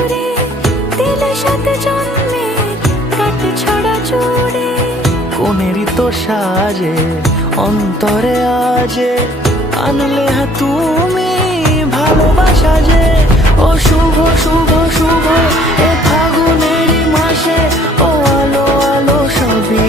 সুরে দিলে সাথে জন্মের কাট ছড়া জুড়ে। কোনেরই তো সাজে অন্তরে আজে আনলে তুমি ভালোবাসা যে। ও শুভ শুভ শুভ এ ফাগুনেরই মাসে, ও আলো আলো সবই